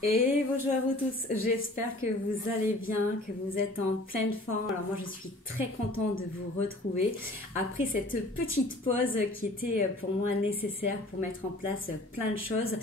Et bonjour à vous tous, j'espère que vous allez bien, que vous êtes en pleine forme. Alors moi je suis très contente de vous retrouver après cette petite pause qui était pour moi nécessaire pour mettre en place plein de choses,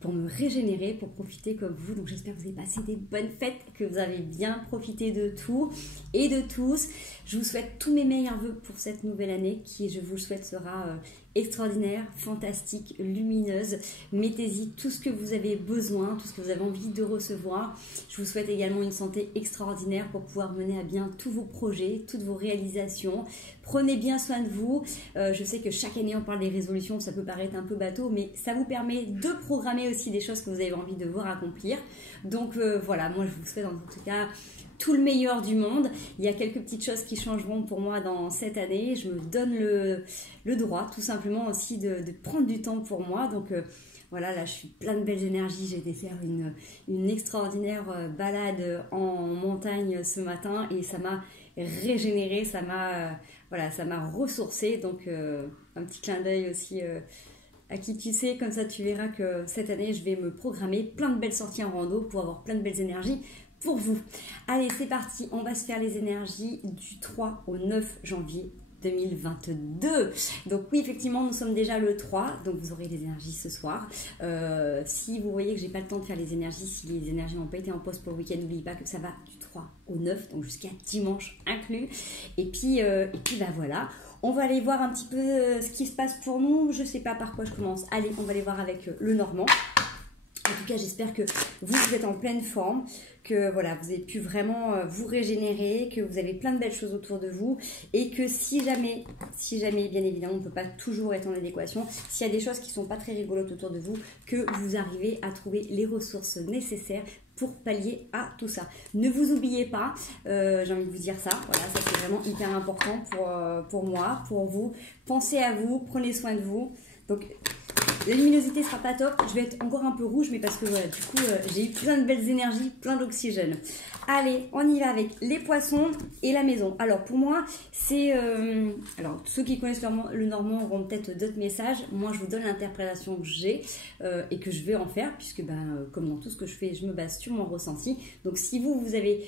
pour me régénérer, pour profiter comme vous. Donc j'espère que vous avez passé des bonnes fêtes, que vous avez bien profité de tout et de tous. Je vous souhaite tous mes meilleurs vœux pour cette nouvelle année qui, je vous le souhaite, sera extraordinaire, fantastique, lumineuse. Mettez-y tout ce que vous avez besoin, tout ce que vous avez envie de recevoir. Je vous souhaite également une santé extraordinaire pour pouvoir mener à bien tous vos projets, toutes vos réalisations. Prenez bien soin de vous. Je sais que chaque année on parle des résolutions, ça peut paraître un peu bateau, mais ça vous permet de programmer aussi des choses que vous avez envie de voir accomplir. Donc voilà, moi je vous souhaite en tout cas tout le meilleur du monde. Il y a quelques petites choses qui changeront pour moi dans cette année. Je me donne le droit tout simplement aussi de prendre du temps pour moi. Donc voilà, là je suis plein de belles énergies. J'ai été faire une extraordinaire balade en montagne ce matin et ça m'a régénéré, ça m'a ressourcé. Donc un petit clin d'œil aussi à qui tu sais, comme ça tu verras que cette année je vais me programmer plein de belles sorties en rando pour avoir plein de belles énergies pour vous. Allez, c'est parti, on va se faire les énergies du 3 au 9 janvier 2022. Donc oui, effectivement, nous sommes déjà le 3, donc vous aurez les énergies ce soir. Si vous voyez que j'ai pas le temps de faire les énergies, si les énergies n'ont pas été en pause pour le week-end, n'oubliez pas que ça va du 3 au 9, donc jusqu'à dimanche inclus. Et puis bah voilà. On va aller voir un petit peu ce qui se passe pour nous. Je sais pas par quoi je commence. Allez, on va aller voir avec le Normand. En tout cas, j'espère que vous êtes en pleine forme, que voilà, vous avez pu vraiment vous régénérer, que vous avez plein de belles choses autour de vous et que si jamais, bien évidemment, on ne peut pas toujours être en adéquation, s'il y a des choses qui ne sont pas très rigolotes autour de vous, que vous arrivez à trouver les ressources nécessaires pour pallier à tout ça. Ne vous oubliez pas, j'ai envie de vous dire ça, voilà, ça c'est vraiment hyper important pour moi, pour vous. Pensez à vous, prenez soin de vous. Donc, la luminosité sera pas top, je vais être encore un peu rouge, mais parce que voilà, du coup, j'ai eu plein de belles énergies, plein d'oxygène. Allez, on y va avec les poissons et la maison. Alors, pour moi, c'est... alors, ceux qui connaissent le Normand auront peut-être d'autres messages. Moi, je vous donne l'interprétation que j'ai et que je vais en faire, puisque, comme dans tout ce que je fais, je me base sur mon ressenti. Donc, si vous avez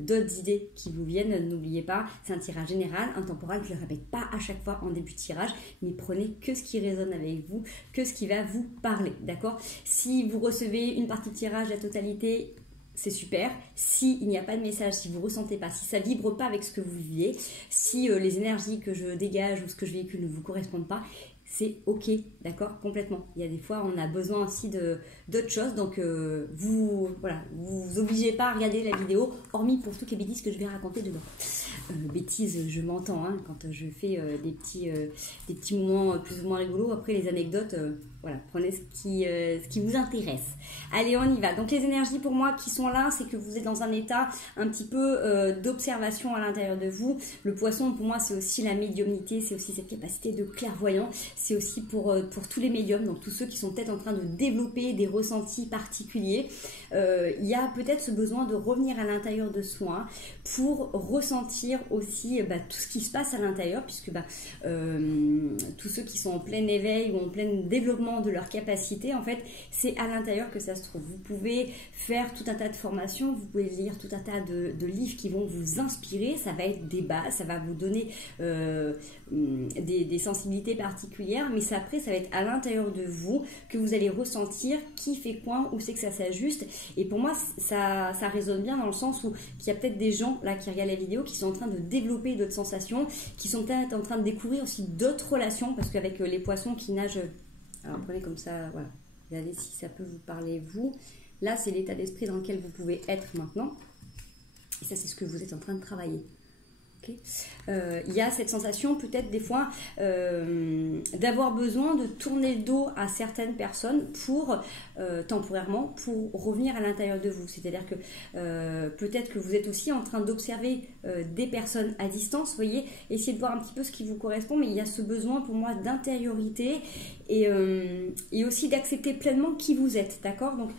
d'autres idées qui vous viennent, n'oubliez pas, c'est un tirage général, intemporel. Je ne le répète pas à chaque fois en début de tirage, mais prenez que ce qui résonne avec vous, que ce qui va vous parler, d'accord? Si vous recevez une partie de tirage, la totalité, c'est super. S'il n'y a pas de message, si vous ne ressentez pas, si ça ne vibre pas avec ce que vous vivez, si les énergies que je dégage ou ce que je véhicule ne vous correspondent pas, c'est ok, d'accord, complètement. Il y a des fois, on a besoin aussi d'autres choses, donc vous obligez pas à regarder la vidéo, hormis pour toutes les bêtises que je vais raconter dedans. Bêtises, je m'entends, hein, quand je fais des petits moments plus ou moins rigolos. Après, les anecdotes, voilà, prenez ce qui vous intéresse. Allez, on y va. Donc, les énergies pour moi qui sont là, c'est que vous êtes dans un état un petit peu d'observation à l'intérieur de vous. Le poisson, pour moi, c'est aussi la médiumnité, c'est aussi cette capacité de clairvoyant. C'est aussi pour tous les médiums, donc tous ceux qui sont peut-être en train de développer des ressentis particuliers. Il y a peut-être ce besoin de revenir à l'intérieur de soi pour ressentir aussi tout ce qui se passe à l'intérieur, puisque tous ceux qui sont en plein éveil ou en plein développement de leur capacité, en fait, c'est à l'intérieur que ça se trouve. Vous pouvez faire tout un tas de formations, vous pouvez lire tout un tas de livres qui vont vous inspirer, ça va être des bases, ça va vous donner des sensibilités particulières, mais après, ça va être à l'intérieur de vous que vous allez ressentir qui fait quoi, où c'est que ça s'ajuste. Et pour moi, ça résonne bien dans le sens où il y a peut-être des gens là qui regardent la vidéo qui sont en train de développer d'autres sensations, qui sont peut-être en train de découvrir aussi d'autres relations, parce qu'avec les poissons qui nagent, alors prenez comme ça, voilà, regardez si ça peut vous parler vous. Là, c'est l'état d'esprit dans lequel vous pouvez être maintenant, et ça, c'est ce que vous êtes en train de travailler. Il y a cette sensation peut-être des fois d'avoir besoin de tourner le dos à certaines personnes pour temporairement pour revenir à l'intérieur de vous. C'est-à-dire que peut-être que vous êtes aussi en train d'observer des personnes à distance, vous voyez, essayez de voir un petit peu ce qui vous correspond, mais il y a ce besoin pour moi d'intériorité et aussi d'accepter pleinement qui vous êtes, d'accord? Donc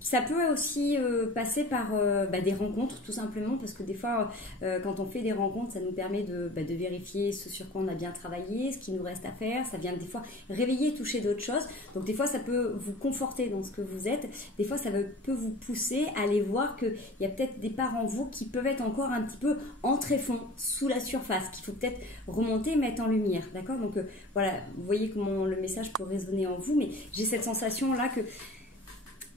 Ça peut aussi passer par des rencontres, tout simplement, parce que des fois, quand on fait des rencontres, ça nous permet de vérifier ce sur quoi on a bien travaillé, ce qui nous reste à faire. Ça vient des fois réveiller, toucher d'autres choses. Donc des fois, ça peut vous conforter dans ce que vous êtes. Des fois, ça peut vous pousser à aller voir qu'il y a peut-être des parts en vous qui peuvent être encore un petit peu en tréfonds, sous la surface, qu'il faut peut-être remonter, mettre en lumière. D'accord? Donc voilà, vous voyez comment le message peut résonner en vous, mais j'ai cette sensation-là que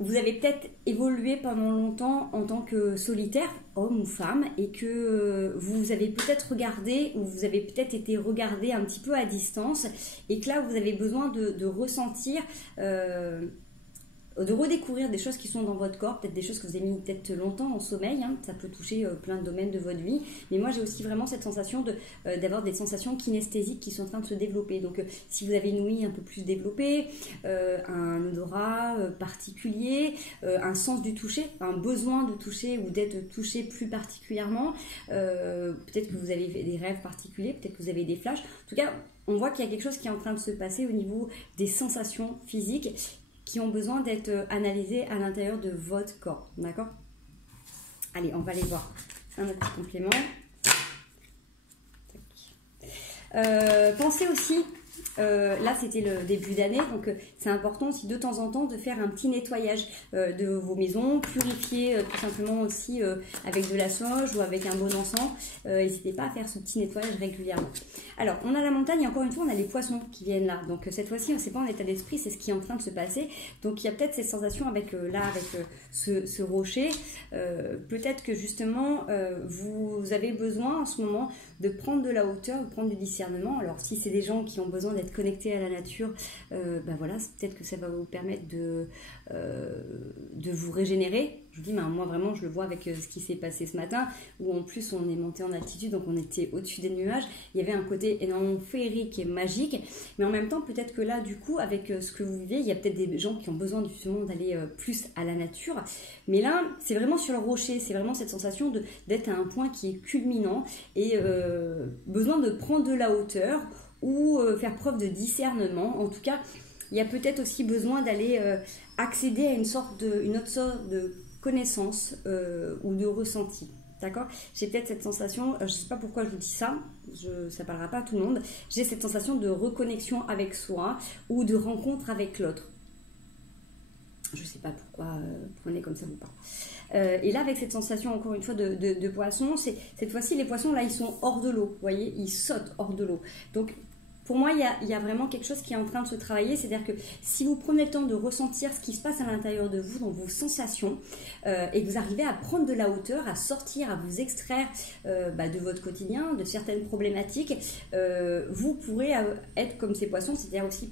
vous avez peut-être évolué pendant longtemps en tant que solitaire, homme ou femme, et que vous avez peut-être regardé, ou vous avez peut-être été regardé un petit peu à distance, et que là, vous avez besoin de ressentir, de redécouvrir des choses qui sont dans votre corps, peut-être des choses que vous avez mis peut-être longtemps en sommeil, hein, ça peut toucher plein de domaines de votre vie, mais moi j'ai aussi vraiment cette sensation d'avoir des sensations kinesthésiques qui sont en train de se développer. Donc si vous avez une ouïe un peu plus développée, un odorat particulier, un sens du toucher, un besoin de toucher ou d'être touché plus particulièrement, peut-être que vous avez des rêves particuliers, peut-être que vous avez des flashs, en tout cas on voit qu'il y a quelque chose qui est en train de se passer au niveau des sensations physiques qui ont besoin d'être analysés à l'intérieur de votre corps, d'accord? Allez, on va aller voir un autre petit complément. Pensez aussi, là c'était le début d'année, donc c'est important aussi de temps en temps de faire un petit nettoyage de vos maisons, purifier tout simplement aussi avec de la sauge ou avec un bon encens. N'hésitez pas à faire ce petit nettoyage régulièrement. Alors, on a la montagne et encore une fois, on a les poissons qui viennent là. Donc cette fois-ci, c'est pas en état d'esprit, c'est ce qui est en train de se passer. Donc il y a peut-être cette sensation avec ce rocher. Peut-être que justement, vous avez besoin en ce moment de prendre de la hauteur, de prendre du discernement. Alors si c'est des gens qui ont besoin d'être connectés à la nature, voilà, peut-être que ça va vous permettre de vous régénérer. Je vous dis, moi vraiment, je le vois avec ce qui s'est passé ce matin, où en plus on est monté en altitude, donc on était au-dessus des nuages. Il y avait un côté énormément féerique et magique, mais en même temps, peut-être que là, du coup, avec ce que vous vivez, il y a peut-être des gens qui ont besoin justement d'aller plus à la nature. Mais là, c'est vraiment sur le rocher, c'est vraiment cette sensation d'être à un point qui est culminant et besoin de prendre de la hauteur ou faire preuve de discernement. En tout cas, il y a peut-être aussi besoin d'aller accéder à une autre sorte de connaissance ou de ressenti. D'accord? J'ai peut-être cette sensation, je ne sais pas pourquoi je vous dis ça, ça ne parlera pas à tout le monde, j'ai cette sensation de reconnexion avec soi ou de rencontre avec l'autre. Je ne sais pas pourquoi, prenez comme ça vous parle. Et là, avec cette sensation, encore une fois, de poisson, cette fois-ci, les poissons, là, ils sont hors de l'eau, vous voyez, ils sautent hors de l'eau. Donc, pour moi, il y a vraiment quelque chose qui est en train de se travailler, c'est-à-dire que si vous prenez le temps de ressentir ce qui se passe à l'intérieur de vous, dans vos sensations, et que vous arrivez à prendre de la hauteur, à sortir, à vous extraire de votre quotidien, de certaines problématiques, vous pourrez être comme ces poissons, c'est-à-dire aussi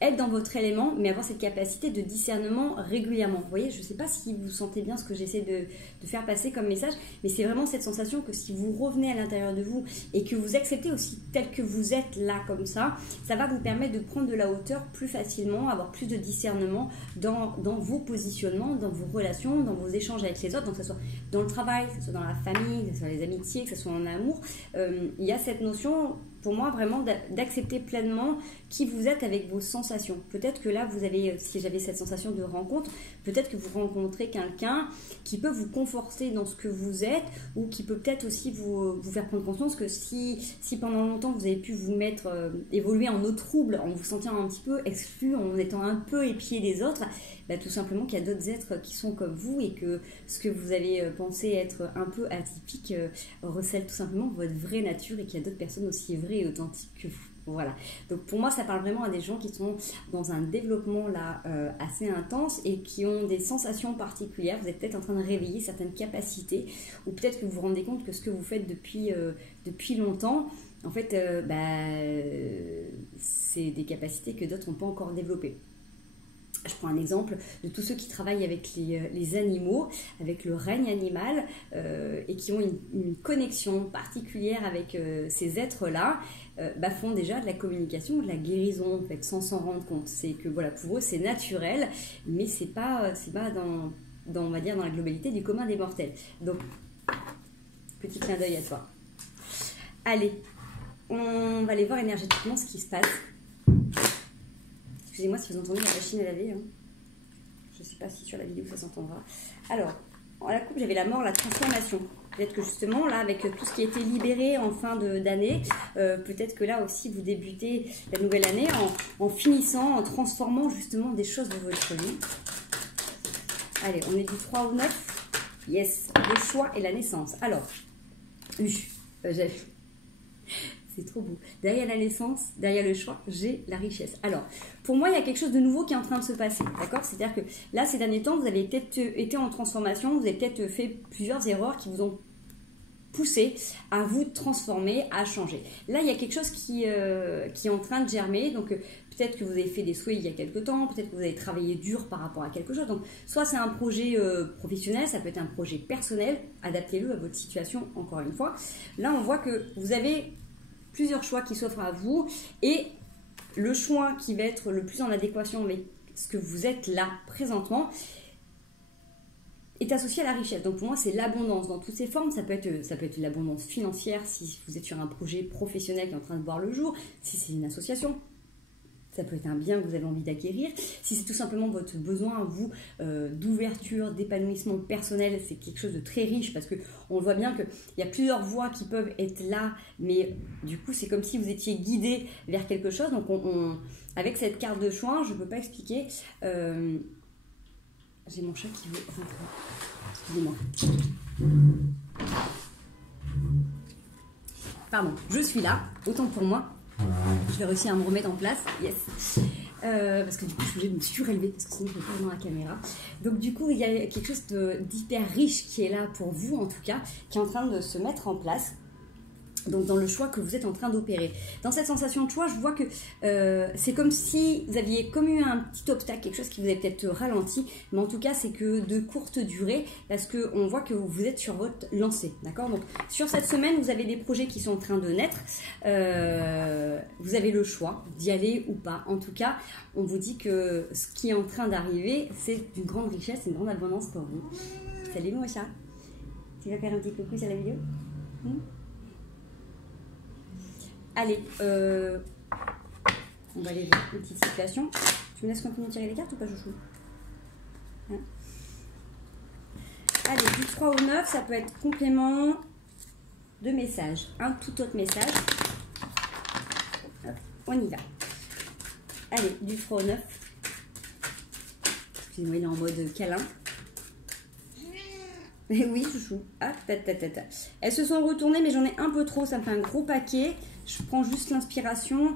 être dans votre élément, mais avoir cette capacité de discernement régulièrement. Vous voyez, je ne sais pas si vous sentez bien ce que j'essaie de faire passer comme message, mais c'est vraiment cette sensation que si vous revenez à l'intérieur de vous et que vous acceptez aussi tel que vous êtes là, comme ça va vous permettre de prendre de la hauteur plus facilement, avoir plus de discernement dans vos positionnements, dans vos relations, dans vos échanges avec les autres, donc que ce soit dans le travail, que ce soit dans la famille, que ce soit les amitiés, que ce soit en amour. Il y a cette notion, pour moi, vraiment d'accepter pleinement qui vous êtes avec vos sensations. Peut-être que là, vous avez, si j'avais cette sensation de rencontre, peut-être que vous rencontrez quelqu'un qui peut vous conforter dans ce que vous êtes ou qui peut peut-être aussi vous faire prendre conscience que si pendant longtemps vous avez pu vous mettre, évoluer en eau trouble, en vous sentant un petit peu exclu, en étant un peu épié des autres, tout simplement qu'il y a d'autres êtres qui sont comme vous et que ce que vous avez pensé être un peu atypique recèle tout simplement votre vraie nature et qu'il y a d'autres personnes aussi vraies et authentiques que vous. Voilà, donc pour moi ça parle vraiment à des gens qui sont dans un développement là assez intense et qui ont des sensations particulières. Vous êtes peut-être en train de réveiller certaines capacités ou peut-être que vous vous rendez compte que ce que vous faites depuis longtemps, en fait c'est des capacités que d'autres n'ont pas encore développées. Je prends un exemple de tous ceux qui travaillent avec les animaux, avec le règne animal et qui ont une connexion particulière avec ces êtres-là, font déjà de la communication, de la guérison en fait, sans s'en rendre compte. C'est que voilà, pour eux c'est naturel, mais c'est pas dans on va dire dans la globalité du commun des mortels. Donc petit clin d'œil à toi. Allez, on va aller voir énergétiquement ce qui se passe. Excusez-moi si vous entendez la machine à laver. Hein. Je ne sais pas si sur la vidéo ça s'entendra. Alors, en la coupe, j'avais la mort, la transformation. Peut-être que justement, là, avec tout ce qui a été libéré en fin d'année, peut-être que là aussi, vous débutez la nouvelle année en finissant, en transformant justement des choses de votre vie. Allez, on est du 3 au 9. Yes, le choix et la naissance. Alors, c'est trop beau. Derrière la naissance, derrière le choix, j'ai la richesse. Alors, pour moi, il y a quelque chose de nouveau qui est en train de se passer. D'accord? C'est-à-dire que là, ces derniers temps, vous avez peut-être été en transformation, vous avez peut-être fait plusieurs erreurs qui vous ont poussé à vous transformer, à changer. Là, il y a quelque chose qui est en train de germer. Donc, peut-être que vous avez fait des souhaits il y a quelques temps, peut-être que vous avez travaillé dur par rapport à quelque chose. Donc, soit c'est un projet professionnel, ça peut être un projet personnel. Adaptez-le à votre situation, encore une fois. Là, on voit que vous avez plusieurs choix qui s'offrent à vous et le choix qui va être le plus en adéquation avec ce que vous êtes là présentement est associé à la richesse. Donc pour moi, c'est l'abondance dans toutes ses formes. Ça peut être l'abondance financière si vous êtes sur un projet professionnel qui est en train de voir le jour, si c'est une association. Ça peut être un bien que vous avez envie d'acquérir. Si c'est tout simplement votre besoin, vous, d'ouverture, d'épanouissement personnel, c'est quelque chose de très riche parce qu'on voit bien qu'il y a plusieurs voies qui peuvent être là, mais du coup, c'est comme si vous étiez guidé vers quelque chose. Donc, avec cette carte de choix, je ne peux pas expliquer. J'ai mon chat qui veut rentrer. Excusez-moi. Pardon, je suis là, autant pour moi. Je vais réussir à me remettre en place, yes. Parce que du coup, je suis obligée de me surélever parce que sinon, je ne peux pas dans la caméra. Donc, du coup, il y a quelque chose d'hyper riche qui est là pour vous, en tout cas, qui est en train de se mettre en place. Donc, dans le choix que vous êtes en train d'opérer. Dans cette sensation de choix, je vois que c'est comme si vous aviez comme eu un petit obstacle, quelque chose qui vous avait peut-être ralenti. Mais en tout cas, c'est que de courte durée parce qu'on voit que vous êtes sur votre lancée. D'accord? Donc, sur cette semaine, vous avez des projets qui sont en train de naître. Vous avez le choix d'y aller ou pas. En tout cas, on vous dit que ce qui est en train d'arriver, c'est une grande richesse, une grande abondance pour vous. Salut mon chat. Tu vas faire un petit coucou sur la vidéo? Allez, on va aller voir une petite situation. Tu me laisses continuer de tirer les cartes ou pas, chouchou? Hein? Allez, du 3 au 9, ça peut être complément de message. Un tout autre message. Hop, on y va. Allez, du 3 au 9. Excusez-moi, il est en mode câlin. Mais oui, chouchou. Ah, elles se sont retournées, mais j'en ai un peu trop. Ça me fait un gros paquet. Je prends juste l'inspiration.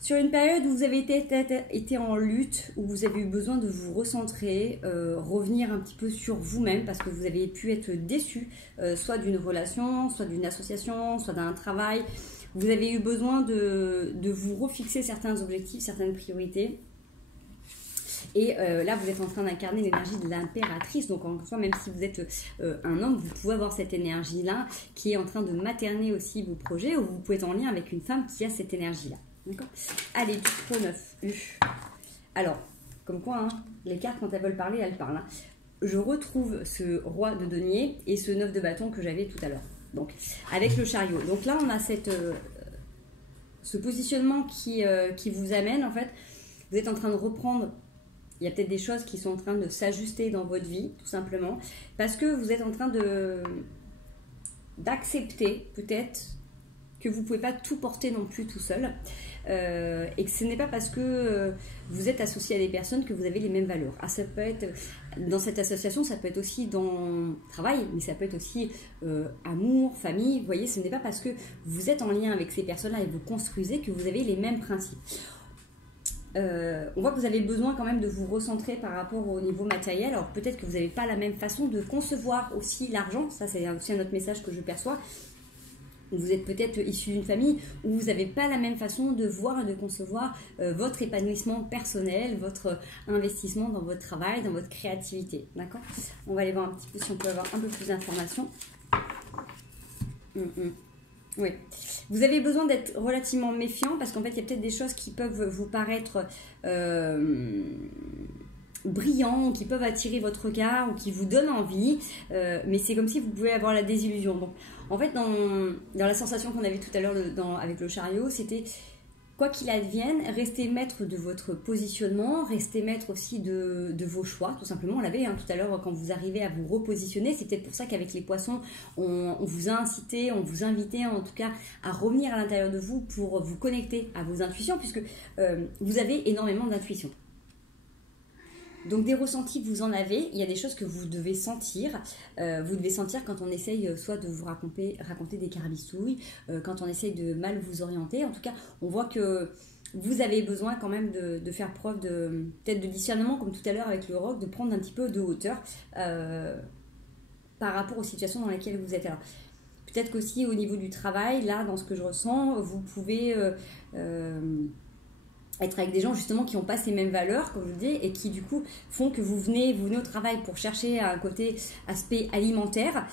Sur une période où vous avez été en lutte, où vous avez eu besoin de vous recentrer, revenir un petit peu sur vous-même parce que vous avez pu être déçu, soit d'une relation, soit d'une association, soit d'un travail. Vous avez eu besoin de vous refixer certains objectifs, certaines priorités. Et là, vous êtes en train d'incarner l'énergie de l'impératrice. Donc, encore une fois, même si vous êtes un homme, vous pouvez avoir cette énergie-là qui est en train de materner aussi vos projets ou vous pouvez être en lien avec une femme qui a cette énergie-là. D'accord? Allez, du 3 au 9. Alors, comme quoi, hein, les cartes, quand elles veulent parler, elles parlent. Hein. Je retrouve ce roi de denier et ce 9 de bâton que j'avais tout à l'heure. Donc, avec le chariot. Donc là, on a ce positionnement qui vous amène, en fait, vous êtes en train de reprendre. Il y a peut-être des choses qui sont en train de s'ajuster dans votre vie, tout simplement, parce que vous êtes en train d'accepter peut-être que vous ne pouvez pas tout porter non plus tout seul, et que ce n'est pas parce que vous êtes associé à des personnes que vous avez les mêmes valeurs. Ah, ça peut être dans cette association, ça peut être aussi dans le travail, mais ça peut être aussi amour, famille. Vous voyez, ce n'est pas parce que vous êtes en lien avec ces personnes-là et vous construisez que vous avez les mêmes principes. On voit que vous avez besoin quand même de vous recentrer par rapport au niveau matériel. Alors peut-être que vous n'avez pas la même façon de concevoir aussi l'argent. Ça, c'est aussi un autre message que je perçois. Vous êtes peut-être issu d'une famille où vous n'avez pas la même façon de voir et de concevoir votre épanouissement personnel, votre investissement dans votre travail, dans votre créativité. D'accord? On va aller voir un petit peu si on peut avoir un peu plus d'informations. Oui, vous avez besoin d'être relativement méfiant parce qu'en fait, il y a peut-être des choses qui peuvent vous paraître brillants, qui peuvent attirer votre regard ou qui vous donnent envie, mais c'est comme si vous pouvez avoir la désillusion. Donc, en fait, dans la sensation qu'on avait tout à l'heure avec le chariot, c'était quoi qu'il advienne, restez maître de votre positionnement, restez maître aussi de vos choix, tout simplement. On l'avait tout à l'heure quand vous arrivez à vous repositionner. C'est peut-être pour ça qu'avec les poissons, on vous a incité, on vous invitait en tout cas à revenir à l'intérieur de vous pour vous connecter à vos intuitions, puisque vous avez énormément d'intuition. Donc des ressentis, vous en avez, il y a des choses que vous devez sentir. Vous devez sentir quand on essaye soit de vous raconter des carabistouilles, quand on essaye de mal vous orienter. En tout cas, on voit que vous avez besoin quand même de faire preuve peut-être de discernement, comme tout à l'heure avec le roc, de prendre un petit peu de hauteur par rapport aux situations dans lesquelles vous êtes. Alors, peut-être qu'aussi au niveau du travail, là, dans ce que je ressens, vous pouvez... être avec des gens justement qui n'ont pas ces mêmes valeurs, comme je vous dis, et qui du coup font que vous venez au travail pour chercher un côté aspect alimentaire,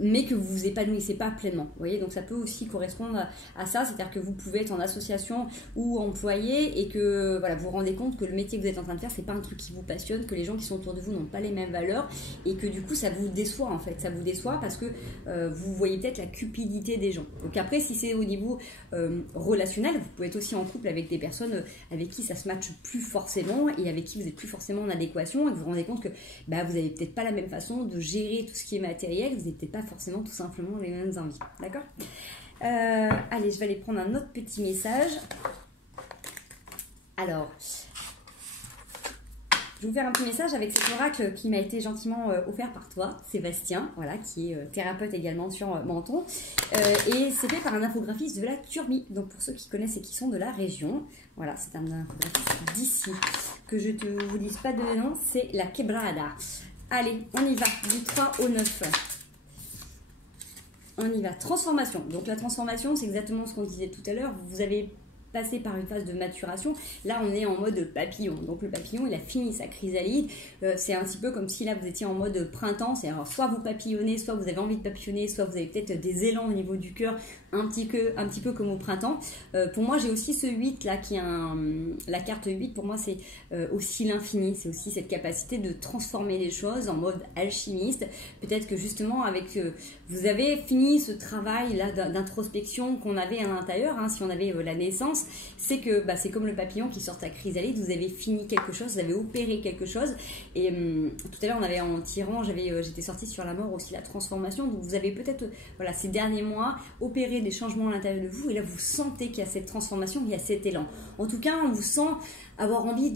mais que vous vous épanouissez pas pleinement. Vous voyez, donc ça peut aussi correspondre à ça, c'est-à-dire que vous pouvez être en association ou employé et que voilà, vous vous rendez compte que le métier que vous êtes en train de faire, c'est pas un truc qui vous passionne, que les gens qui sont autour de vous n'ont pas les mêmes valeurs et que du coup ça vous déçoit en fait, ça vous déçoit parce que vous voyez peut-être la cupidité des gens. Donc après, si c'est au niveau relationnel, vous pouvez être aussi en couple avec des personnes avec qui ça se matche plus forcément et avec qui vous êtes plus forcément en adéquation et vous vous rendez compte que vous avez peut-être pas la même façon de gérer tout ce qui est matériel, vous n'avez peut-être pas forcément tout simplement les mêmes envies. D'accord ? Allez, je vais aller prendre un autre petit message. Alors, je vais vous faire un petit message avec cet oracle qui m'a été gentiment offert par toi, Sébastien, voilà, qui est thérapeute également sur Menton. Et c'est fait par un infographiste de la Turbie. Donc pour ceux qui connaissent et qui sont de la région, voilà, c'est un infographiste d'ici. Que je ne vous dise pas de nom, c'est la Quebrada. Allez, on y va, du 3 au 9. On y va. Transformation. Donc la transformation, c'est exactement ce qu'on disait tout à l'heure. Vous avez passé par une phase de maturation. Là, on est en mode papillon. Donc le papillon, il a fini sa chrysalide. C'est un petit peu comme si là, vous étiez en mode printemps. C'est alors soit vous papillonnez, soit vous avez envie de papillonner, soit vous avez peut-être des élans au niveau du cœur, un petit peu comme au printemps. Pour moi, j'ai aussi ce 8 là, qui est la carte 8. Pour moi, c'est aussi l'infini. C'est aussi cette capacité de transformer les choses en mode alchimiste. Peut-être que justement, avec vous avez fini ce travail là d'introspection qu'on avait à l'intérieur, hein, si on avait la naissance, c'est que c'est comme le papillon qui sort à chrysalide, vous avez fini quelque chose, vous avez opéré quelque chose. Et tout à l'heure, on avait en tirant, j'étais sortie sur la mort aussi, la transformation. Donc vous avez peut-être, voilà, ces derniers mois, opéré des changements à l'intérieur de vous et là vous sentez qu'il y a cette transformation, il y a cet élan. En tout cas, on vous sent avoir envie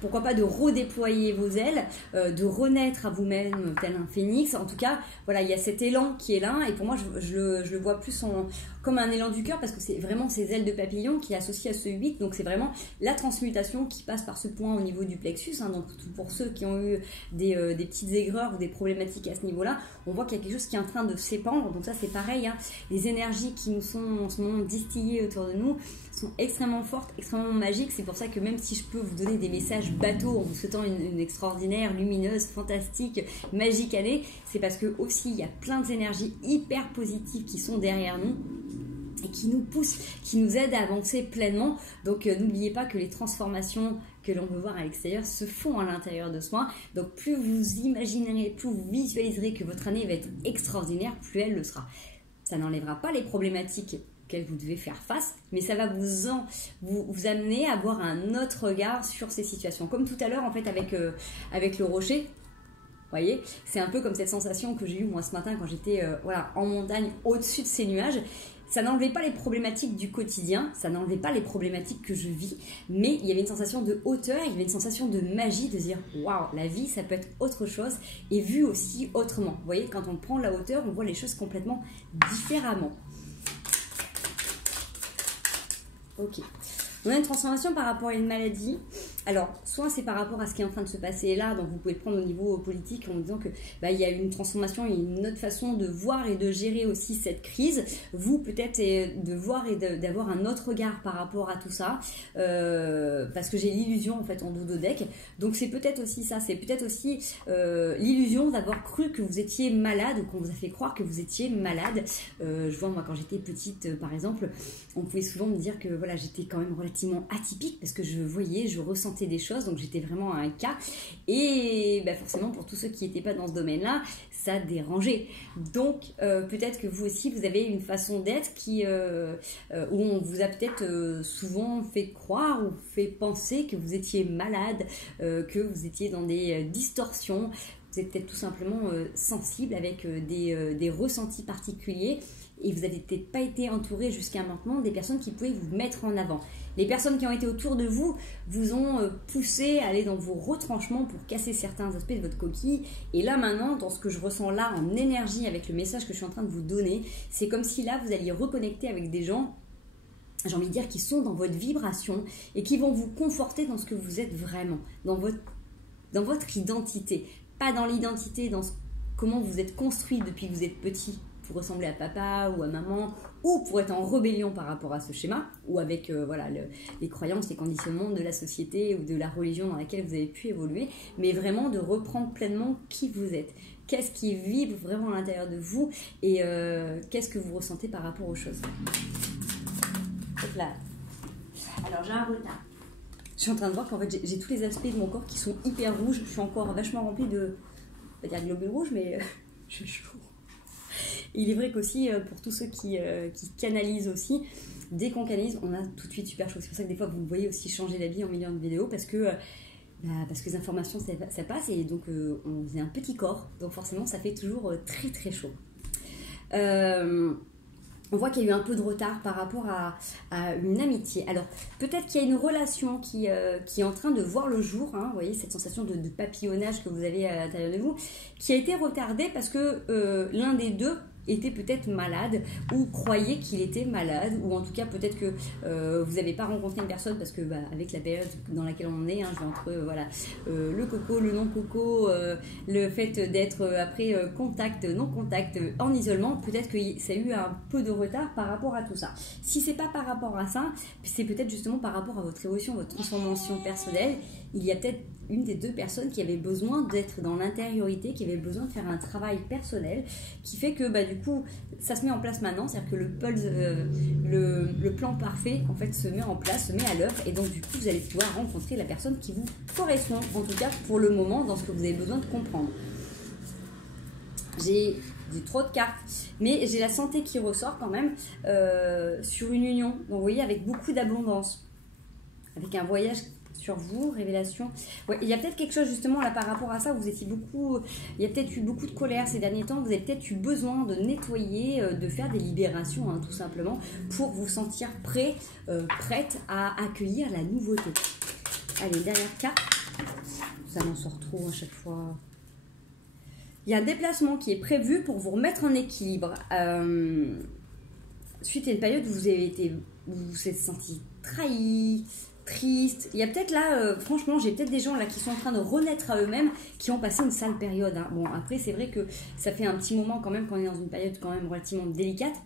pourquoi pas de redéployer vos ailes, de renaître à vous-même tel un phénix. En tout cas, voilà, il y a cet élan qui est là et pour moi, je le vois plus comme un élan du cœur parce que c'est vraiment ces ailes de papillon qui est associées à ce 8. Donc, c'est vraiment la transmutation qui passe par ce point au niveau du plexus. Hein. Donc, pour ceux qui ont eu des petites aigreurs ou des problématiques à ce niveau-là, on voit qu'il y a quelque chose qui est en train de s'épandre. Donc, ça, c'est pareil. Hein. Les énergies qui nous sont en ce moment distillées autour de nous sont extrêmement fortes, extrêmement magiques. C'est pour ça que même si je peux vous donner des messages bateaux en vous souhaitant une extraordinaire, lumineuse, fantastique, magique année, c'est parce que aussi il y a plein d'énergies hyper positives qui sont derrière nous et qui nous poussent, qui nous aident à avancer pleinement. Donc n'oubliez pas que les transformations que l'on veut voir à l'extérieur se font à l'intérieur de soi. Donc plus vous imaginerez, plus vous visualiserez que votre année va être extraordinaire, plus elle le sera. Ça n'enlèvera pas les problématiques auxquelles vous devez faire face, mais ça va vous amener à avoir un autre regard sur ces situations. Comme tout à l'heure, en fait, avec le rocher, vous voyez, c'est un peu comme cette sensation que j'ai eue moi ce matin quand j'étais en montagne au-dessus de ces nuages. Ça n'enlevait pas les problématiques du quotidien, ça n'enlevait pas les problématiques que je vis, mais il y avait une sensation de hauteur, il y avait une sensation de magie, de dire waouh, la vie ça peut être autre chose et vu aussi autrement. Vous voyez, quand on prend la hauteur, on voit les choses complètement différemment. Ok. On a une transformation par rapport à une maladie. Alors, soit c'est par rapport à ce qui est en train de se passer là, donc vous pouvez le prendre au niveau politique en disant que il y a une transformation, il y a une autre façon de voir et de gérer aussi cette crise. Vous, peut-être, de voir et d'avoir un autre regard par rapport à tout ça, parce que j'ai l'illusion en fait en dododeck. Donc c'est peut-être aussi ça, c'est peut-être aussi l'illusion d'avoir cru que vous étiez malade ou qu'on vous a fait croire que vous étiez malade. Je vois moi quand j'étais petite, par exemple, on pouvait souvent me dire que voilà, j'étais quand même relativement relativement atypique parce que je voyais, je ressentais des choses, donc j'étais vraiment à un cas. Et bah, forcément, pour tous ceux qui n'étaient pas dans ce domaine-là, ça dérangeait. Donc, peut-être que vous aussi, vous avez une façon d'être où on vous a peut-être souvent fait croire ou fait penser que vous étiez malade, que vous étiez dans des distorsions. Vous êtes peut-être tout simplement sensible avec des ressentis particuliers et vous n'avez peut-être pas été entouré jusqu'à maintenant des personnes qui pouvaient vous mettre en avant. Les personnes qui ont été autour de vous vous ont poussé à aller dans vos retranchements pour casser certains aspects de votre coquille. Et là maintenant, dans ce que je ressens là en énergie avec le message que je suis en train de vous donner, c'est comme si là vous alliez reconnecter avec des gens, j'ai envie de dire, qui sont dans votre vibration et qui vont vous conforter dans ce que vous êtes vraiment, dans votre identité. Pas dans l'identité, dans comment vous êtes construit depuis que vous êtes petit pour ressembler à papa ou à maman, ou pour être en rébellion par rapport à ce schéma, ou avec les croyances, les conditionnements de la société ou de la religion dans laquelle vous avez pu évoluer, mais vraiment de reprendre pleinement qui vous êtes. Qu'est-ce qui vibre vraiment à l'intérieur de vous et qu'est-ce que vous ressentez par rapport aux choses. Hop là. Alors j'ai un retard. Je suis en train de voir qu'en fait j'ai tous les aspects de mon corps qui sont hyper rouges. Je suis encore vachement remplie de, on va dire globules rouges, mais je suis chaud. Il est vrai qu'aussi, pour tous ceux qui canalisent aussi, dès qu'on canalise, on a tout de suite super chaud. C'est pour ça que des fois, vous me voyez aussi changer d'habit en milieu de vidéo parce que les informations, ça passe et donc on est un petit corps. Donc forcément, ça fait toujours très très chaud. On voit qu'il y a eu un peu de retard par rapport à une amitié. Alors, peut-être qu'il y a une relation qui est en train de voir le jour, hein, vous voyez, cette sensation de papillonnage que vous avez à l'intérieur de vous, qui a été retardée parce que l'un des deux était peut-être malade ou croyait qu'il était malade, ou en tout cas peut-être que vous n'avez pas rencontré une personne parce que avec la période dans laquelle on est, hein, je vais entre le coco, le non-coco, le fait d'être après contact, non-contact, en isolement, peut-être que ça a eu un peu de retard par rapport à tout ça. Si c'est pas par rapport à ça, c'est peut-être justement par rapport à votre évolution, votre transformation personnelle. Il y a peut-être une des deux personnes qui avait besoin d'être dans l'intériorité, qui avait besoin de faire un travail personnel, qui fait que du coup, ça se met en place maintenant, c'est-à-dire que le plan parfait en fait se met en place, se met à l'œuvre, et donc du coup, vous allez pouvoir rencontrer la personne qui vous correspond, en tout cas pour le moment, dans ce que vous avez besoin de comprendre. J'ai trop de cartes, mais j'ai la santé qui ressort quand même sur une union, donc vous voyez, avec beaucoup d'abondance, avec un voyage sur vous, révélation. Ouais, il y a peut-être quelque chose justement là par rapport à ça, vous étiez il y a peut-être eu beaucoup de colère ces derniers temps, vous avez peut-être eu besoin de nettoyer, de faire des libérations, hein, tout simplement, pour vous sentir prête à accueillir la nouveauté. Allez, dernière carte. Ça m'en sort trop à chaque fois. Il y a un déplacement qui est prévu pour vous remettre en équilibre. Suite à une période où vous vous êtes senti trahi, triste. Il y a peut-être là, franchement, j'ai peut-être des gens là qui sont en train de renaître à eux-mêmes, qui ont passé une sale période. Hein. Bon, après, c'est vrai que ça fait un petit moment quand même qu'on est dans une période quand même relativement délicate.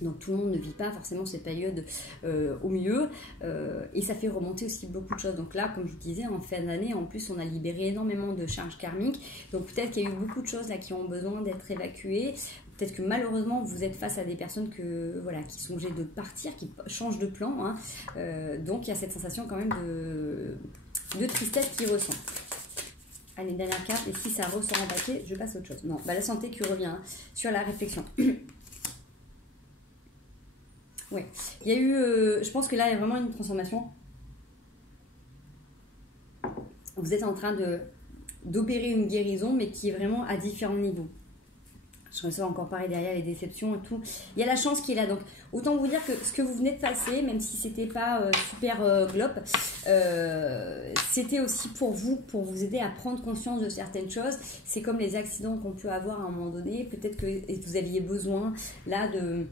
Donc tout le monde ne vit pas forcément cette période au mieux et ça fait remonter aussi beaucoup de choses. Donc là, comme je vous disais, en fin d'année, en plus, on a libéré énormément de charges karmiques. Donc peut-être qu'il y a eu beaucoup de choses là qui ont besoin d'être évacuées. Peut-être que malheureusement, vous êtes face à des personnes qui sont obligées de partir, qui changent de plan. Hein. Donc il y a cette sensation quand même de tristesse qui ressent. Allez, dernière carte. Et si ça ressort en papier, je passe à autre chose. Non, la santé qui revient hein, sur la réflexion. Oui, il y a eu, je pense que là, il y a vraiment une transformation. Vous êtes en train d'opérer une guérison, mais qui est vraiment à différents niveaux. Je ressens encore pareil derrière les déceptions et tout. Il y a la chance qui est là. Donc, autant vous dire que ce que vous venez de passer, même si c'était pas super glop, c'était aussi pour vous aider à prendre conscience de certaines choses. C'est comme les accidents qu'on peut avoir à un moment donné. Peut-être que vous aviez besoin là de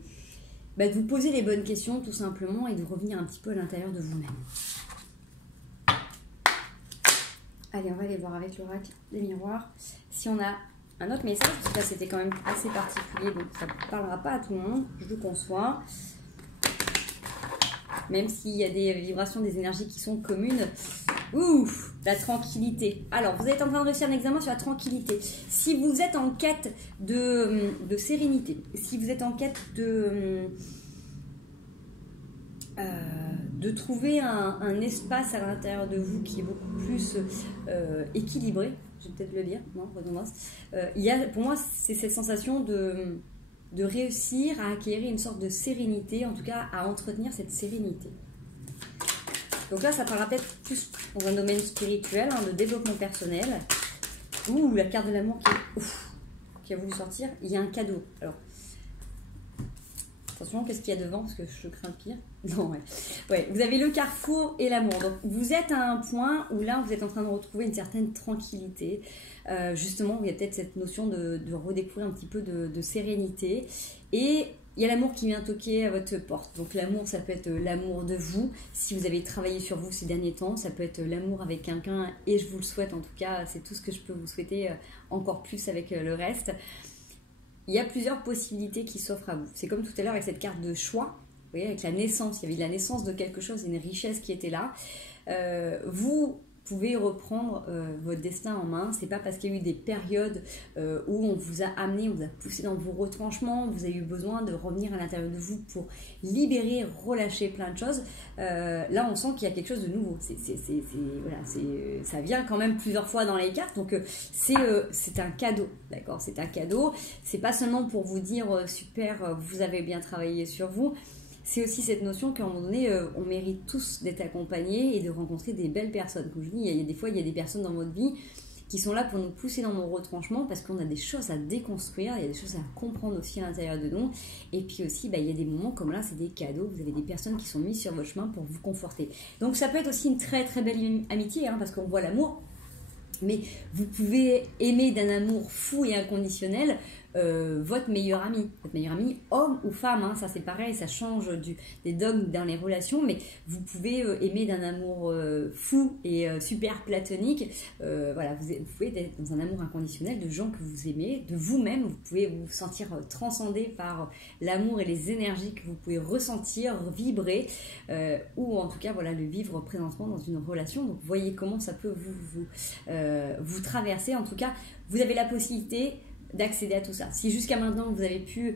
vous poser les bonnes questions tout simplement et de revenir un petit peu à l'intérieur de vous-même. Allez, on va aller voir avec l'oracle des miroirs si on a un autre message, parce que là c'était quand même assez particulier, donc ça ne parlera pas à tout le monde, je le conçois. Même s'il y a des vibrations, des énergies qui sont communes. Ouf, la tranquillité. Alors, vous êtes en train de réussir un examen sur la tranquillité. Si vous êtes en quête de sérénité, si vous êtes en quête de trouver un espace à l'intérieur de vous qui est beaucoup plus équilibré, je vais peut-être le dire, non, redondance. Pour moi, c'est cette sensation de réussir à acquérir une sorte de sérénité, en tout cas à entretenir cette sérénité. Donc là, ça parlera peut-être plus dans un domaine spirituel, de développement personnel, ou la carte de l'amour qui a voulu sortir. Il y a un cadeau. Alors, attention, qu'est-ce qu'il y a devant? Parce que je crains le pire. Non, ouais. Vous avez le carrefour et l'amour. Donc, vous êtes à un point où là, vous êtes en train de retrouver une certaine tranquillité. Justement, il y a peut-être cette notion de redécouvrir un petit peu de sérénité. Et il y a l'amour qui vient toquer à votre porte. Donc, l'amour, ça peut être l'amour de vous. Si vous avez travaillé sur vous ces derniers temps, ça peut être l'amour avec quelqu'un. Et je vous le souhaite, en tout cas, c'est tout ce que je peux vous souhaiter encore plus avec le reste. Il y a plusieurs possibilités qui s'offrent à vous. C'est comme tout à l'heure avec cette carte de choix. Vous voyez, avec la naissance, il y avait de la naissance de quelque chose, une richesse qui était là. Vous pouvez reprendre votre destin en main. C'est pas parce qu'il y a eu des périodes où on vous a amené, on vous a poussé dans vos retranchements, vous avez eu besoin de revenir à l'intérieur de vous pour libérer, relâcher plein de choses. Là, on sent qu'il y a quelque chose de nouveau. Ça vient quand même plusieurs fois dans les cartes, donc c'est un cadeau, d'accord? C'est un cadeau. C'est pas seulement pour vous dire super, vous avez bien travaillé sur vous. C'est aussi cette notion qu'à un moment donné, on mérite tous d'être accompagnés et de rencontrer des belles personnes. Comme je dis, des fois, il y a des personnes dans votre vie qui sont là pour nous pousser dans nos retranchements parce qu'on a des choses à déconstruire, il y a des choses à comprendre aussi à l'intérieur de nous. Et puis aussi, il y a des moments comme là, c'est des cadeaux. Vous avez des personnes qui sont mises sur votre chemin pour vous conforter. Donc ça peut être aussi une très très belle amitié, parce qu'on voit l'amour. Mais vous pouvez aimer d'un amour fou et inconditionnel votre meilleur ami, homme ou femme, ça c'est pareil, ça change des dogmes dans les relations, mais vous pouvez aimer d'un amour fou et super platonique. Vous pouvez être dans un amour inconditionnel de gens que vous aimez, de vous-même. Vous pouvez vous sentir transcendé par l'amour et les énergies que vous pouvez ressentir, vibrer, ou en tout cas le vivre présentement dans une relation. Donc voyez comment ça peut vous traverser. En tout cas, vous avez la possibilité d'accéder à tout ça. Si jusqu'à maintenant vous avez pu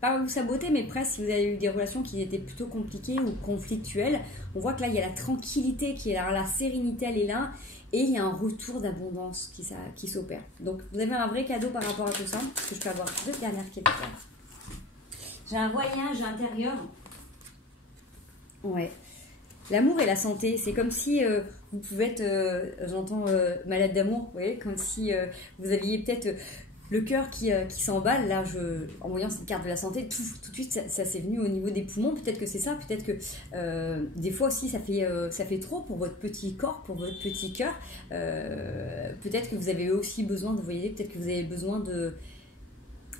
pas vous saboter, mais presque, si vous avez eu des relations qui étaient plutôt compliquées ou conflictuelles, on voit que là il y a la tranquillité qui est là, la sérénité elle est là, et il y a un retour d'abondance qui s'opère. Donc vous avez un vrai cadeau par rapport à tout ça. Que je peux avoir deux dernières questions. J'ai un voyage intérieur. Ouais. L'amour et la santé, c'est comme si vous pouvez être, j'entends malade d'amour, vous voyez, comme si vous aviez peut-être le cœur qui s'emballe. Là, en voyant cette carte de la santé, tout de suite, ça s'est venu au niveau des poumons. Peut-être que c'est ça, peut-être que des fois aussi, ça fait trop pour votre petit corps, pour votre petit cœur. Peut-être que vous avez aussi besoin de, peut-être que vous avez besoin de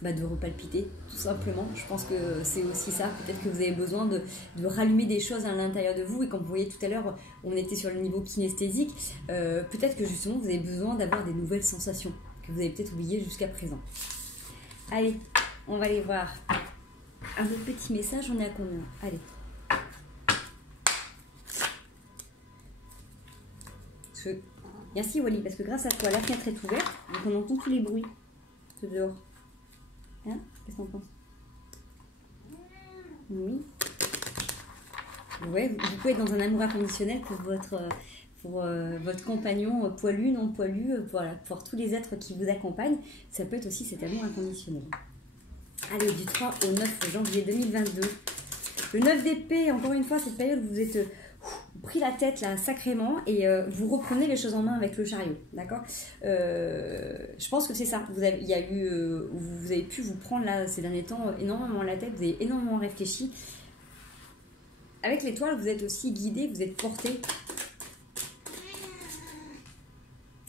repalpiter, tout simplement. Je pense que c'est aussi ça. Peut-être que vous avez besoin de rallumer des choses à l'intérieur de vous. Et comme vous voyez tout à l'heure, on était sur le niveau kinesthésique. Peut-être que justement, vous avez besoin d'avoir des nouvelles sensations que vous avez peut-être oubliées jusqu'à présent. Allez, on va aller voir un autre petit message. On est à combien? Allez. Merci Wally, parce que grâce à toi, la fenêtre est ouverte. Donc on entend tous les bruits de dehors. Qu'est-ce qu'on pense? Oui. Ouais, vous pouvez être dans un amour inconditionnel pour votre compagnon poilu, non poilu, pour tous les êtres qui vous accompagnent. Ça peut être aussi cet amour inconditionnel. Allez, du 3 au 9 janvier 2022. Le 9 d'épée, encore une fois, cette période où vous êtes pris la tête là sacrément et vous reprenez les choses en main avec le chariot, d'accord? Je pense que c'est ça. Vous avez pu vous prendre là ces derniers temps énormément la tête, vous avez énormément réfléchi. Avec l'étoile, vous êtes aussi guidé, vous êtes porté.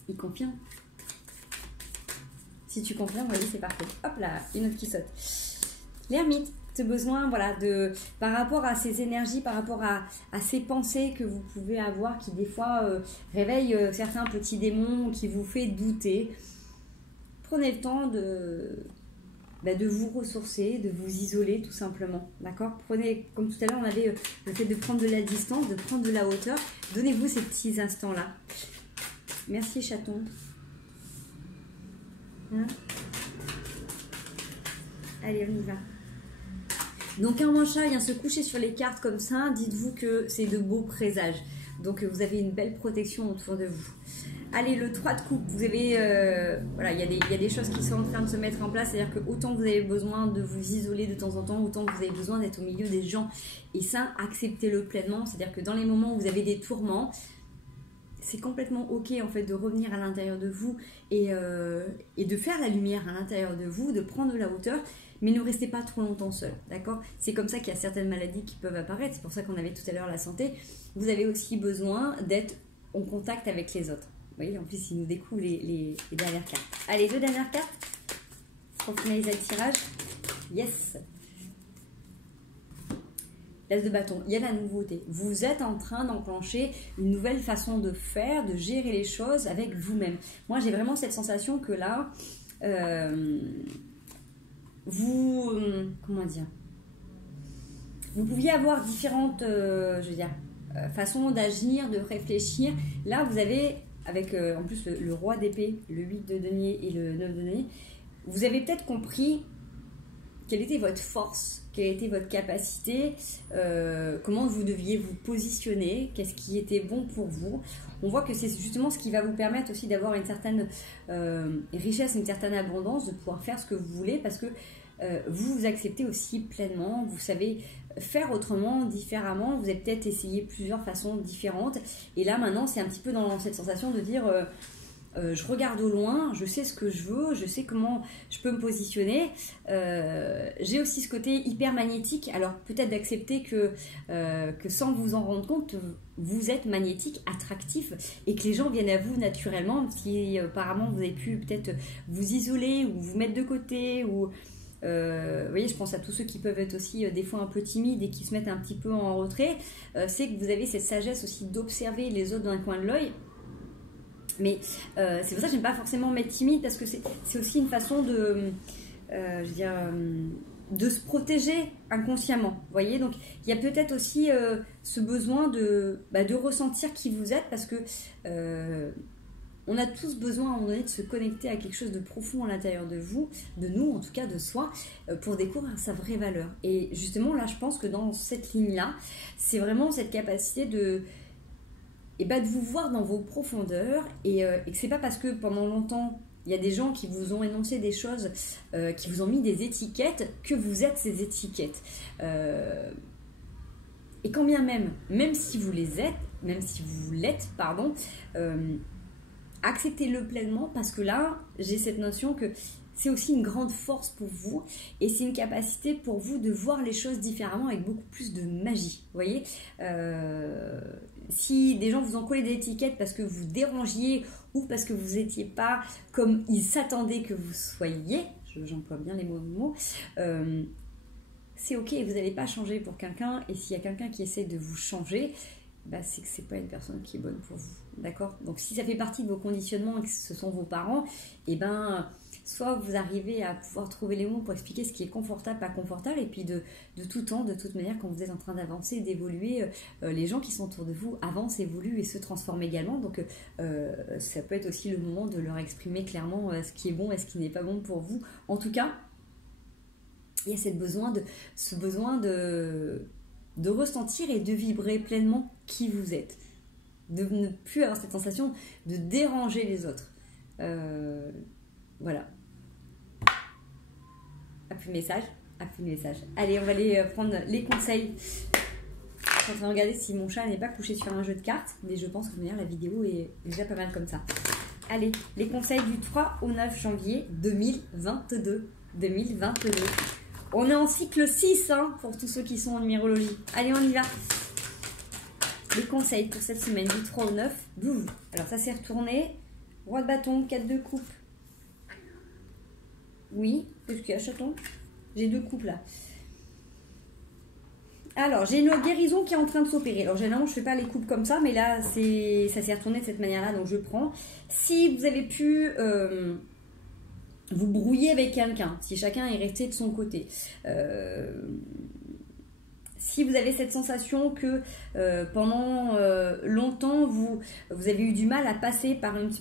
Il confirme. Si tu confirmes, voyez, c'est parfait. Hop là, une autre qui saute. L'ermite. Ce besoin, par rapport à ces énergies, par rapport à ces pensées que vous pouvez avoir qui des fois réveillent certains petits démons qui vous fait douter. Prenez le temps de vous ressourcer, de vous isoler tout simplement, d'accord? Prenez, comme tout à l'heure on avait le fait de prendre de la distance, de prendre de la hauteur. Donnez-vous ces petits instants-là. Merci chaton. Allez, on y va. Donc un mancha vient se coucher sur les cartes comme ça, dites-vous que c'est de beaux présages. Donc vous avez une belle protection autour de vous. Allez, le 3 de coupe, vous avez, voilà, il y a des choses qui sont en train de se mettre en place, c'est-à-dire que autant vous avez besoin de vous isoler de temps en temps, autant vous avez besoin d'être au milieu des gens. Et ça, acceptez-le pleinement, c'est-à-dire que dans les moments où vous avez des tourments, c'est complètement ok en fait de revenir à l'intérieur de vous et de faire la lumière à l'intérieur de vous, de prendre de la hauteur, mais ne restez pas trop longtemps seul, d'accord? C'est comme ça qu'il y a certaines maladies qui peuvent apparaître, c'est pour ça qu'on avait tout à l'heure la santé. Vous avez aussi besoin d'être en contact avec les autres. Vous voyez, en plus, il nous découvre les dernières cartes. Allez, 2 dernières cartes pour finaliser le tirage. Yes! L'As de bâton, il y a la nouveauté. Vous êtes en train d'enclencher une nouvelle façon de faire, de gérer les choses avec vous-même. Moi, j'ai vraiment cette sensation que là, comment dire, vous pouviez avoir différentes, façons d'agir, de réfléchir. Là, vous avez, avec en plus le roi d'épée, le 8 de denier et le 9 de denier, vous avez peut-être compris quelle était votre force, quelle était votre capacité, comment vous deviez vous positionner, qu'est-ce qui était bon pour vous. On voit que c'est justement ce qui va vous permettre aussi d'avoir une certaine richesse, une certaine abondance, de pouvoir faire ce que vous voulez, parce que vous vous acceptez aussi pleinement, vous savez faire autrement, différemment, vous avez peut-être essayé plusieurs façons différentes, et là maintenant c'est un petit peu dans cette sensation de dire je regarde au loin, je sais ce que je veux, je sais comment je peux me positionner. J'ai aussi ce côté hyper magnétique, alors peut-être d'accepter que sans vous en rendre compte, vous êtes magnétique, attractif, et que les gens viennent à vous naturellement, si apparemment vous avez pu peut-être vous isoler ou vous mettre de côté, ou vous voyez, je pense à tous ceux qui peuvent être aussi des fois un peu timides et qui se mettent un petit peu en retrait, c'est que vous avez cette sagesse aussi d'observer les autres d'un coin de l'œil. Mais c'est pour ça que j'aime pas forcément mettre timide, parce que c'est aussi une façon de, de se protéger inconsciemment. Vous voyez, donc il y a peut-être aussi ce besoin de ressentir qui vous êtes, parce que on a tous besoin à un moment donné de se connecter à quelque chose de profond à l'intérieur de vous, de nous en tout cas, de soi, pour découvrir sa vraie valeur. Et justement là, je pense que dans cette ligne-là, c'est vraiment cette capacité de vous voir dans vos profondeurs, et que c'est pas parce que pendant longtemps il y a des gens qui vous ont énoncé des choses, qui vous ont mis des étiquettes, que vous êtes ces étiquettes. Et quand bien même si vous les êtes, même si vous l'êtes, pardon, acceptez-le pleinement, parce que là j'ai cette notion que c'est aussi une grande force pour vous, et c'est une capacité pour vous de voir les choses différemment, avec beaucoup plus de magie. Vous voyez, si des gens vous ont collé des étiquettes parce que vous dérangiez, ou parce que vous n'étiez pas comme ils s'attendaient que vous soyez, j'emploie bien les mots, c'est ok, vous n'allez pas changer pour quelqu'un, et s'il y a quelqu'un qui essaie de vous changer, c'est que c'est pas une personne qui est bonne pour vous, d'accord? Donc si ça fait partie de vos conditionnements et que ce sont vos parents, soit vous arrivez à pouvoir trouver les mots pour expliquer ce qui est confortable, pas confortable, et puis de tout temps, de toute manière, quand vous êtes en train d'avancer, d'évoluer, les gens qui sont autour de vous avancent, évoluent et se transforment également. Donc ça peut être aussi le moment de leur exprimer clairement ce qui est bon et ce qui n'est pas bon pour vous. En tout cas, il y a ce besoin de ressentir et de vibrer pleinement qui vous êtes, de ne plus avoir cette sensation de déranger les autres. Voilà. Plus de message. Allez, on va aller prendre les conseils. Je suis en train de regarder si mon chat n'est pas couché sur un jeu de cartes, mais je pense que la vidéo est déjà pas mal comme ça. Allez, les conseils du 3 au 9 janvier 2022. On est en cycle 6 pour tous ceux qui sont en numérologie. Allez, on y va. Les conseils pour cette semaine du 3 au 9. Boum. Alors ça s'est retourné. Roi de bâton, 4 de coupe. Oui, qu'est-ce qu'il y a, chaton? J'ai 2 coupes là. Alors, j'ai une guérison qui est en train de s'opérer. Alors, généralement, je ne fais pas les coupes comme ça, mais là, ça s'est retourné de cette manière-là, donc je prends. Si vous avez pu vous brouiller avec quelqu'un, si chacun est resté de son côté, si vous avez cette sensation que pendant longtemps, vous avez eu du mal à passer par une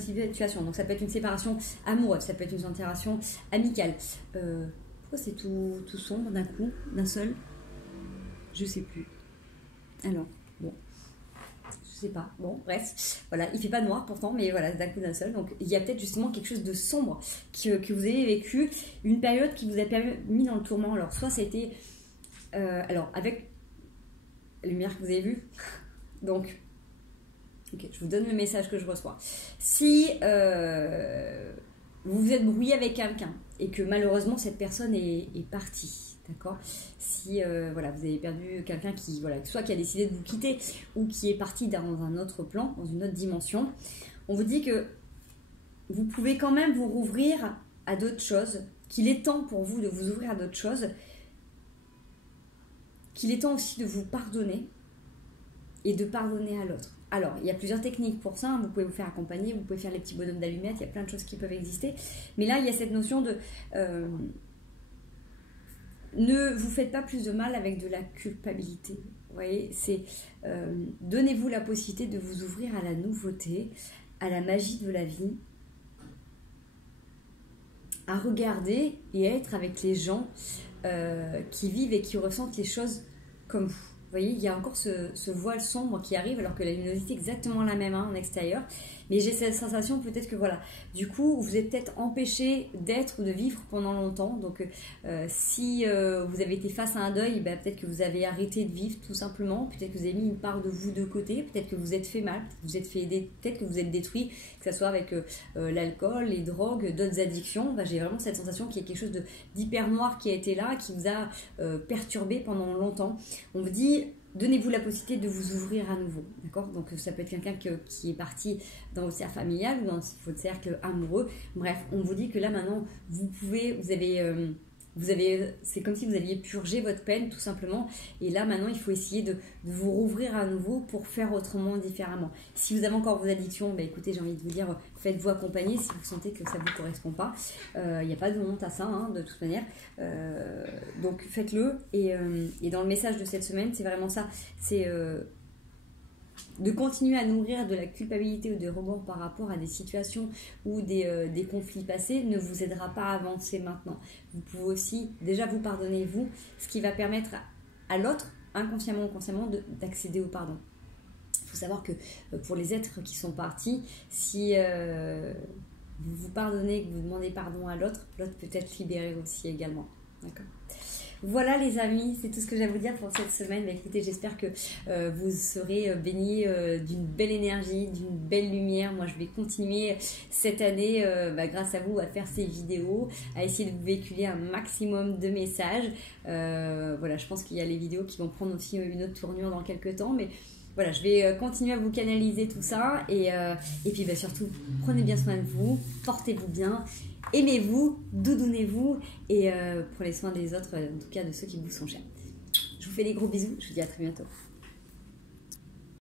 situation, donc ça peut être une séparation amoureuse, ça peut être une séparation amicale. Pourquoi c'est tout sombre d'un coup, d'un seul? Je sais plus. Alors, bon. Je sais pas. Bon, bref. Voilà, il fait pas noir pourtant, mais voilà, d'un coup d'un seul. Donc, il y a peut-être justement quelque chose de sombre que vous avez vécu. Une période qui vous a mis dans le tourment. Alors, soit c'était... alors, avec la lumière que vous avez vue. Donc, ok, je vous donne le message que je reçois. Si vous vous êtes brouillé avec quelqu'un et que malheureusement cette personne est partie, d'accord? Si voilà, vous avez perdu quelqu'un qui, voilà, soit qui a décidé de vous quitter ou qui est parti dans un autre plan, dans une autre dimension, on vous dit que vous pouvez quand même vous rouvrir à d'autres choses, qu'il est temps pour vous de vous ouvrir à d'autres choses, qu'il est temps aussi de vous pardonner et de pardonner à l'autre. Alors, il y a plusieurs techniques pour ça, vous pouvez vous faire accompagner, vous pouvez faire les petits bonhommes d'allumettes, il y a plein de choses qui peuvent exister, mais là, il y a cette notion de... ne vous faites pas plus de mal avec de la culpabilité. Vous voyez, c'est donnez-vous la possibilité de vous ouvrir à la nouveauté, à la magie de la vie, à regarder et à être avec les gens qui vivent et qui ressentent les choses comme vous. Vous voyez, il y a encore ce voile sombre qui arrive alors que la luminosité est exactement la même en extérieur. Mais j'ai cette sensation peut-être que voilà, du coup, vous êtes peut-être empêché d'être ou de vivre pendant longtemps. Donc, si vous avez été face à un deuil, ben, peut-être que vous avez arrêté de vivre tout simplement. Peut-être que vous avez mis une part de vous de côté. Peut-être que vous êtes fait mal. Peut-être que vous êtes fait aider. Peut-être que vous êtes détruit, que ce soit avec l'alcool, les drogues, d'autres addictions. Ben, j'ai vraiment cette sensation qu'il y a quelque chose d'hyper noir qui a été là, qui vous a perturbé pendant longtemps. On vous dit... Donnez-vous la possibilité de vous ouvrir à nouveau, d'accord? Donc ça peut être quelqu'un qui est parti dans votre cercle familial ou dans votre cercle amoureux. Bref, on vous dit que là maintenant, vous avez, c'est comme si vous aviez purgé votre peine tout simplement. Et là maintenant, il faut essayer de vous rouvrir à nouveau pour faire autrement, différemment. Si vous avez encore vos addictions, bah écoutez, j'ai envie de vous dire, faites-vous accompagner si vous sentez que ça ne vous correspond pas. Il n'y a pas de honte à ça, hein, de toute manière. Donc faites-le. Et dans le message de cette semaine, c'est vraiment ça. C'est... de continuer à nourrir de la culpabilité ou des remords par rapport à des situations ou des conflits passés ne vous aidera pas à avancer maintenant. Vous pouvez aussi déjà vous pardonner vous, ce qui va permettre à l'autre, inconsciemment ou consciemment, d'accéder au pardon. Il faut savoir que pour les êtres qui sont partis, si vous vous pardonnez, que vous demandez pardon à l'autre, l'autre peut être libéré aussi également. D'accord ? Voilà les amis, c'est tout ce que j'ai à vous dire pour cette semaine. Écoutez, j'espère que vous serez bénis d'une belle énergie, d'une belle lumière. Moi, je vais continuer cette année, grâce à vous, à faire ces vidéos, à essayer de vous véhiculer un maximum de messages. Voilà, je pense qu'il y a les vidéos qui vont prendre aussi une autre tournure dans quelques temps, mais... Voilà, je vais continuer à vous canaliser tout ça et puis surtout, prenez bien soin de vous, portez-vous bien, aimez-vous, doudounez-vous et prenez soin des autres, en tout cas de ceux qui vous sont chers. Je vous fais des gros bisous, je vous dis à très bientôt.